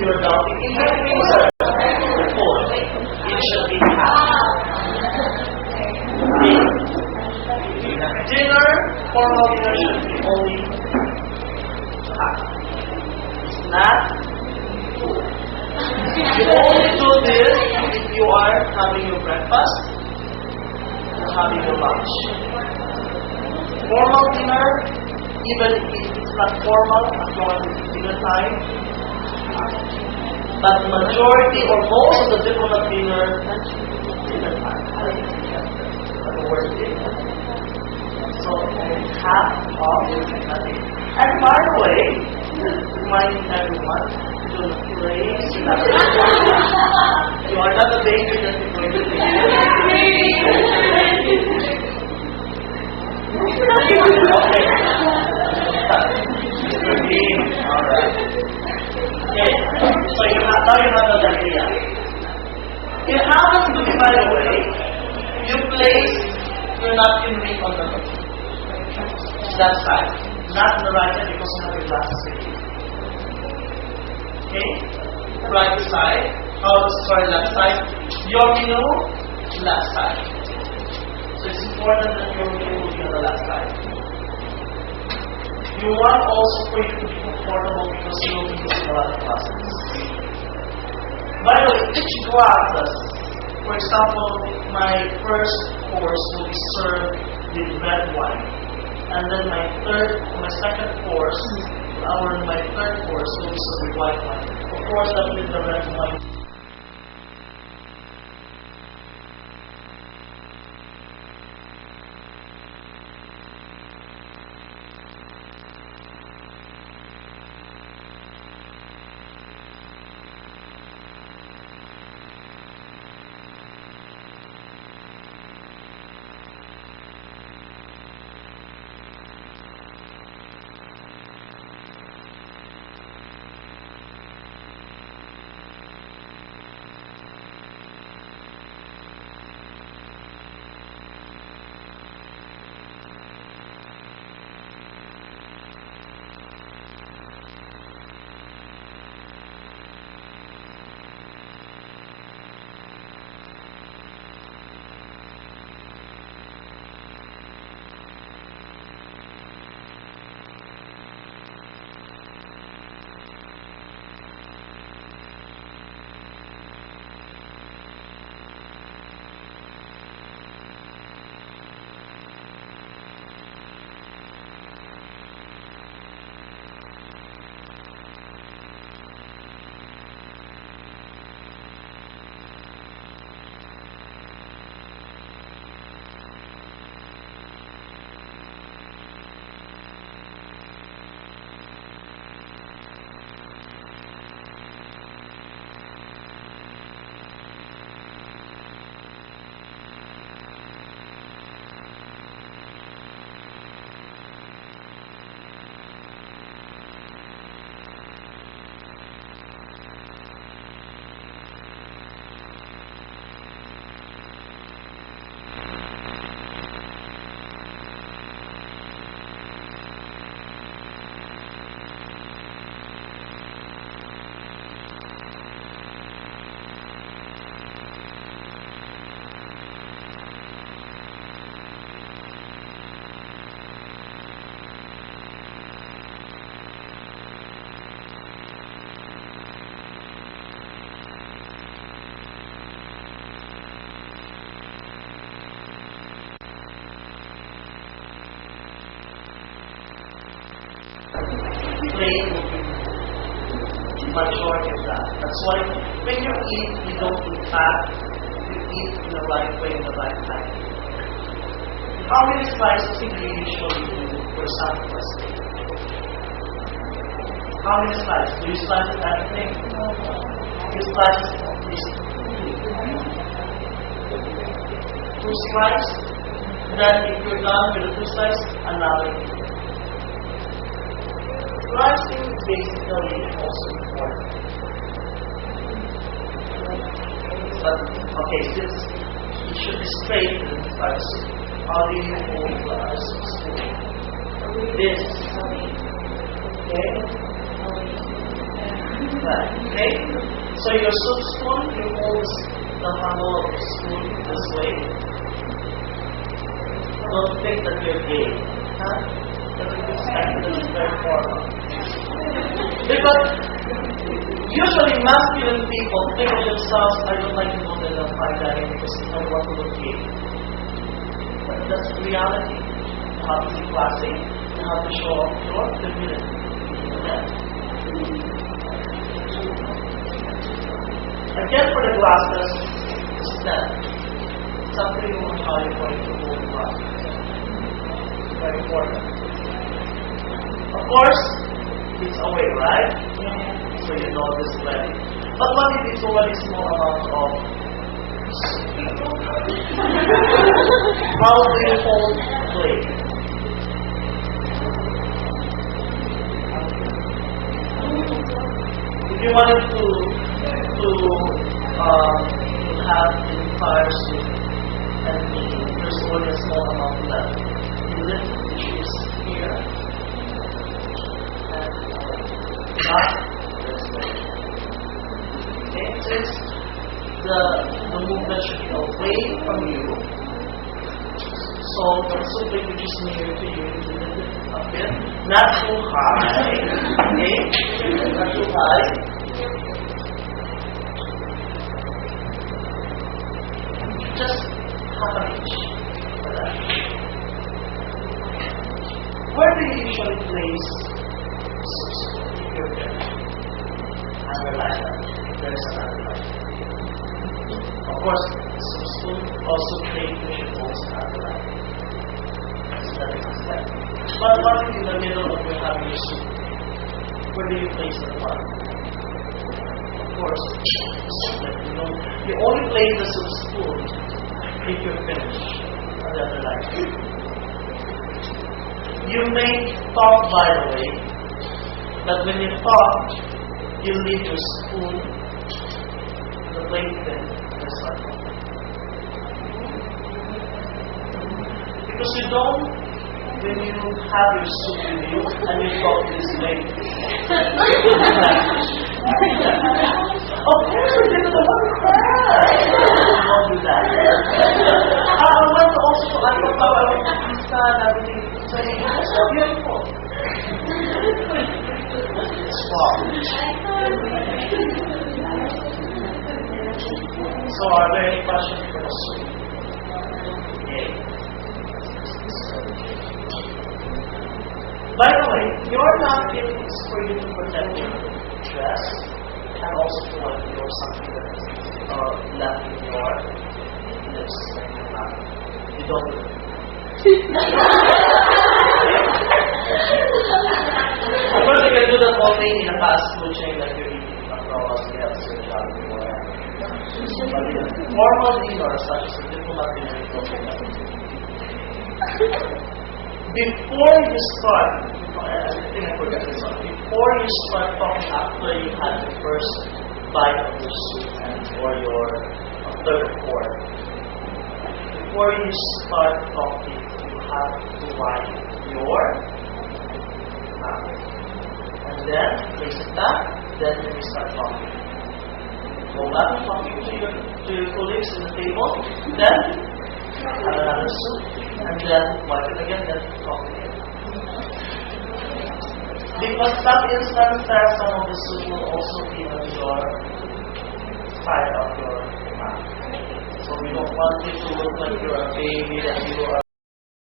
You're doubting. In your freezer, full. It should be half. Dinner, formal dinner should be only half. It's not full. You only do this if you are having your breakfast or having your lunch. Formal dinner, even if it's not formal, as long as it's dinner time, but the majority or most of the diplomat dinner, dinner time. The word dinner. So half of nothing. And by the way, reminding everyone to praise that you are not a baby that is going to be. Alright. Okay, so now you have an idea. It happens to be, by the way, you place your napkin ring on the left side, not on the right side because you have your glasses with you. Okay? Right side, left side. Your menu, left side. So it's important that your menu will be on the left side. You want also for you to be comfortable because you will be using a lot of glasses. By the way, each glasses, for example, my first course will be served with red wine. And then my second course, my third course will be served with white wine. Of course, that with the red wine. Plate will be majority of that. That's why when you eat, you don't eat fat, you eat in the right way, in the right time. How many slices do you usually do for sample steak? How many slices? Do you slice everything? You slice this 2 slices. Then if you're done with the 2 slices, another. Slicing is basically also important. But okay, since it should be straight to the slice, how do you hold the spoon? This. Okay? that. Okay? So your soup spoon, you hold the handle of the spoon this way. Don't think that you're gay. Huh? That is very formal. Because usually masculine people think of themselves, I don't like to go to the fine dining because I don't want to look gay. But that's the reality. You have to be classy. You have to show off your femininity. Again, for the glasses, stand. It's up to you on how you're going to hold the glasses. It's very important. Of course, it's away, right? So you know this already. But what if it's already small amount of how do you hold the plate? If you wanted to have the entire soup and there's only a small amount left, you lift the dishes here and not this way. Okay, since the movement should be away from you, so the soup plate which is near to you, you lift it up here, not too high, okay, not too high. Just half an inch for that. Where do you usually place your pen? Underline that. There's an underline. Of course, some spoon also plate you should also underline. So that is a step. But what if in the middle of your having your soup? Where do you place the one? Of course, you only place the soup spoon if you're finished on the other line. You may talk, by the way, but when you talk, you leave your spoon, the plate thing, this one. Because you don't, when you have your soup with you and you talk this way, of course, we did the one crap. Don't do that. I want to also add about pizza and everything. It's so beautiful. It's wrong. So, are there any questions for the soup? Okay. By the way, your napkin is for you to protect your dress and also to your something that is left in your lips and your mouth. You don't do it. Of course, you can do the whole thing in a fast food chain like you're eating McDonald's, you have to search out before. But in a formal dinner, such as a diplomat dinner, you don't do that. Before you start, I think I forgot this one. Before you start talking after you had the first bite of your soup or your third or fourth, before you start talking, you have to wipe your mouth. And then place it back, then when you start talking. So after talking to your colleagues in the table, then have another soup, and then wipe it again, then talk again. Because some instances, some of the soup will also be on your side of your mouth. So we don't want you to look like you're a baby, that you are